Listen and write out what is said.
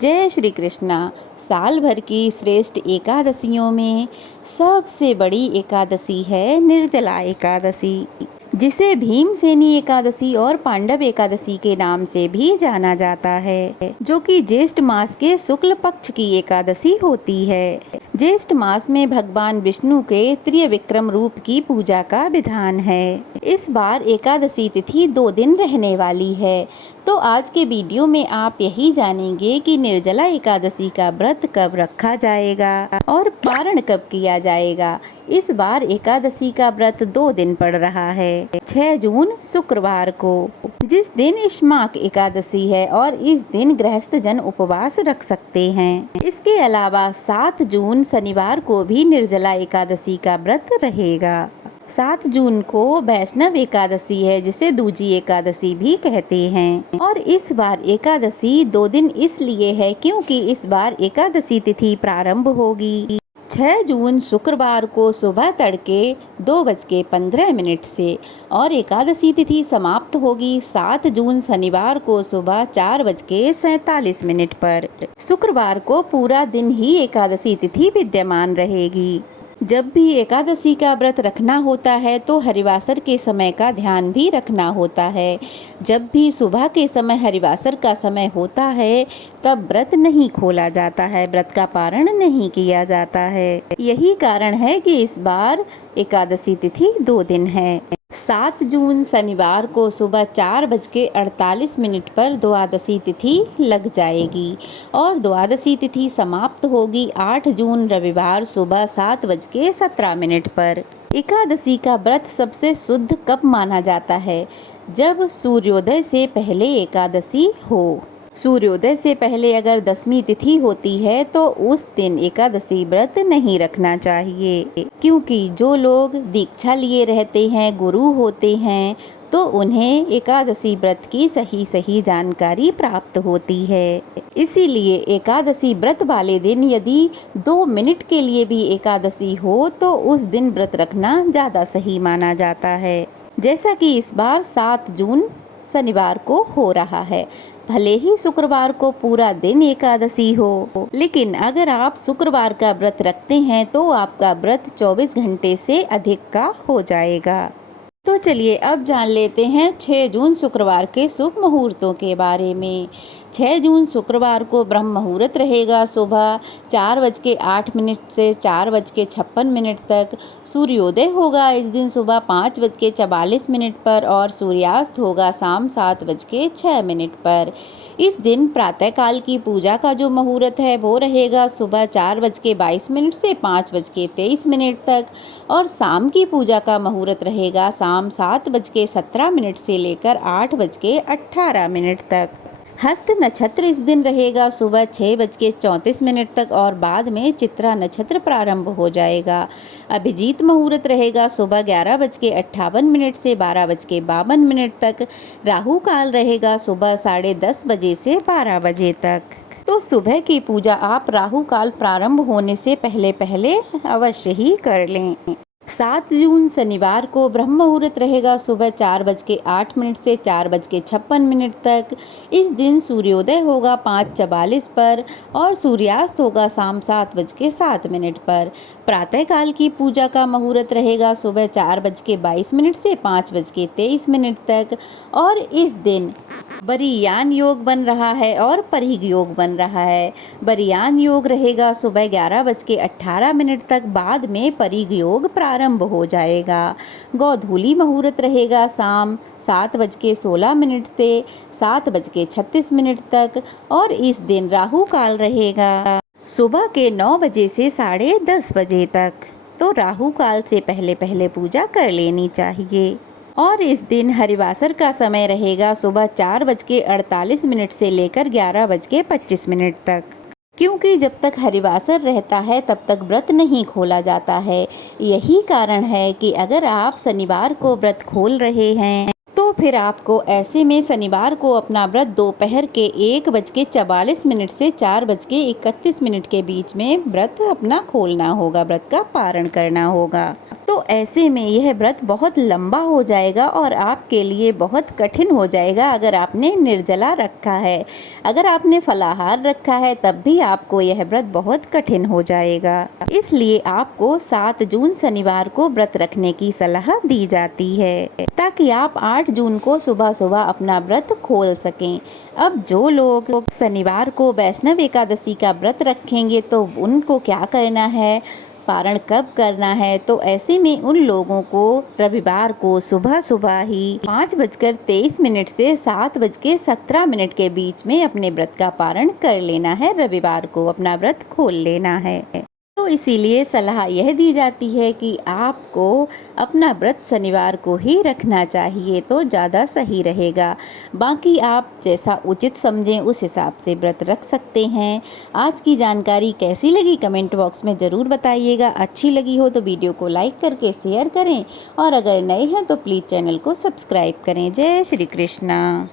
जय श्री कृष्णा। साल भर की श्रेष्ठ एकादशियों में सबसे बड़ी एकादशी है निर्जला एकादशी, जिसे भीमसेनी एकादशी और पांडव एकादशी के नाम से भी जाना जाता है, जो कि ज्येष्ठ मास के शुक्ल पक्ष की एकादशी होती है। ज्येष्ठ मास में भगवान विष्णु के त्रिविक्रम रूप की पूजा का विधान है। इस बार एकादशी तिथि 2 दिन रहने वाली है, तो आज के वीडियो में आप यही जानेंगे कि निर्जला एकादशी का व्रत कब रखा जाएगा और पारण कब किया जाएगा। इस बार एकादशी का व्रत 2 दिन पड़ रहा है। 6 जून शुक्रवार को, जिस दिन इश्माक एकादशी है, और इस दिन गृहस्थ जन उपवास रख सकते हैं। इसके अलावा 7 जून शनिवार को भी निर्जला एकादशी का व्रत रहेगा। 7 जून को वैष्णव एकादशी है, जिसे दूजी एकादशी भी कहते हैं। और इस बार एकादशी 2 दिन इसलिए है क्योंकि इस बार एकादशी तिथि प्रारंभ होगी 6 जून शुक्रवार को सुबह तड़के 2:15 से, और एकादशी तिथि समाप्त होगी 7 जून शनिवार को सुबह 4:47 पर। शुक्रवार को पूरा दिन ही एकादशी तिथि विद्यमान रहेगी। जब भी एकादशी का व्रत रखना होता है तो हरिवासर के समय का ध्यान भी रखना होता है। जब भी सुबह के समय हरिवासर का समय होता है तब व्रत नहीं खोला जाता है, व्रत का पारण नहीं किया जाता है। यही कारण है कि इस बार एकादशी तिथि 2 दिन है। 7 जून शनिवार को सुबह 4:48 पर द्वादशी तिथि लग जाएगी और द्वादशी तिथि समाप्त होगी 8 जून रविवार सुबह 7:17 पर। एकादशी का व्रत सबसे शुद्ध कब माना जाता है? जब सूर्योदय से पहले एकादशी हो। सूर्योदय से पहले अगर 10वीं तिथि होती है तो उस दिन एकादशी व्रत नहीं रखना चाहिए, क्योंकि जो लोग दीक्षा लिए रहते हैं, गुरु होते हैं, तो उन्हें एकादशी व्रत की सही जानकारी प्राप्त होती है। इसीलिए एकादशी व्रत वाले दिन यदि 2 मिनट के लिए भी एकादशी हो तो उस दिन व्रत रखना ज़्यादा सही माना जाता है। जैसा कि इस बार 7 जून शनिवार को हो रहा है, भले ही शुक्रवार को पूरा दिन एकादशी हो, लेकिन अगर आप शुक्रवार का व्रत रखते हैं तो आपका व्रत 24 घंटे से अधिक का हो जाएगा। तो चलिए अब जान लेते हैं 6 जून शुक्रवार के शुभ मुहूर्तों के बारे में। 6 जून शुक्रवार को ब्रह्म मुहूर्त रहेगा सुबह 4:08 से 4:56 तक। सूर्योदय होगा इस दिन सुबह 5:44 पर और सूर्यास्त होगा शाम 7:06 पर। इस दिन प्रातःकाल की पूजा का जो मुहूर्त है वो रहेगा सुबह 4:22 से 5:23 तक, और शाम की पूजा का मुहूर्त रहेगा शाम 7:17 से लेकर 8:18 तक। हस्त नक्षत्र इस दिन रहेगा सुबह 6:34 तक और बाद में चित्रा नक्षत्र प्रारंभ हो जाएगा। अभिजीत मुहूर्त रहेगा सुबह 11:58 से 12:52 तक। राहु काल रहेगा सुबह 10:30 बजे से 12 बजे तक। तो सुबह की पूजा आप राहु काल प्रारंभ होने से पहले अवश्य ही कर लें। 7 जून शनिवार को ब्रह्म मुहूर्त रहेगा सुबह 4:08 से 4:56 तक। इस दिन सूर्योदय होगा 5:44 पर और सूर्यास्त होगा शाम 7:07 पर। प्रातःकाल की पूजा का मुहूर्त रहेगा सुबह 4:22 से 5:23 तक, और इस दिन बरियान योग बन रहा है और परिग योग बन रहा है। बरियान योग रहेगा सुबह 11:18 तक, बाद में परिग योग प्रारंभ हो जाएगा। गोधूली मुहूर्त रहेगा शाम 7:16 से 7:36 तक, और इस दिन राहु काल रहेगा सुबह के 9 बजे से 10:30 बजे तक। तो राहु काल से पहले पूजा कर लेनी चाहिए। और इस दिन हरिवासर का समय रहेगा सुबह 4:48 से लेकर 11:25 तक, क्योंकि जब तक हरिवासर रहता है तब तक व्रत नहीं खोला जाता है। यही कारण है कि अगर आप शनिवार को व्रत खोल रहे हैं तो फिर आपको ऐसे में शनिवार को अपना व्रत दोपहर के 1:44 से 4:31 के बीच में व्रत अपना खोलना होगा, व्रत का पारण करना होगा। तो ऐसे में यह व्रत बहुत लंबा हो जाएगा और आपके लिए बहुत कठिन हो जाएगा अगर आपने निर्जला रखा है। अगर आपने फलाहार रखा है तब भी आपको यह व्रत बहुत कठिन हो जाएगा। इसलिए आपको 7 जून शनिवार को व्रत रखने की सलाह दी जाती है, ताकि आप 8 जून को सुबह सुबह अपना व्रत खोल सकें। अब जो लोग शनिवार को वैष्णव एकादशी का व्रत रखेंगे तो उनको क्या करना है, पारण कब करना है, तो ऐसे में उन लोगों को रविवार को सुबह सुबह ही 5:23 से 7:17 के बीच में अपने व्रत का पारण कर लेना है। रविवार को अपना व्रत खोल लेना है। तो इसीलिए सलाह यह दी जाती है कि आपको अपना व्रत शनिवार को ही रखना चाहिए, तो ज़्यादा सही रहेगा। बाकी आप जैसा उचित समझें उस हिसाब से व्रत रख सकते हैं। आज की जानकारी कैसी लगी कमेंट बॉक्स में ज़रूर बताइएगा। अच्छी लगी हो तो वीडियो को लाइक करके शेयर करें और अगर नए हैं तो प्लीज़ चैनल को सब्सक्राइब करें। जय श्री कृष्णा।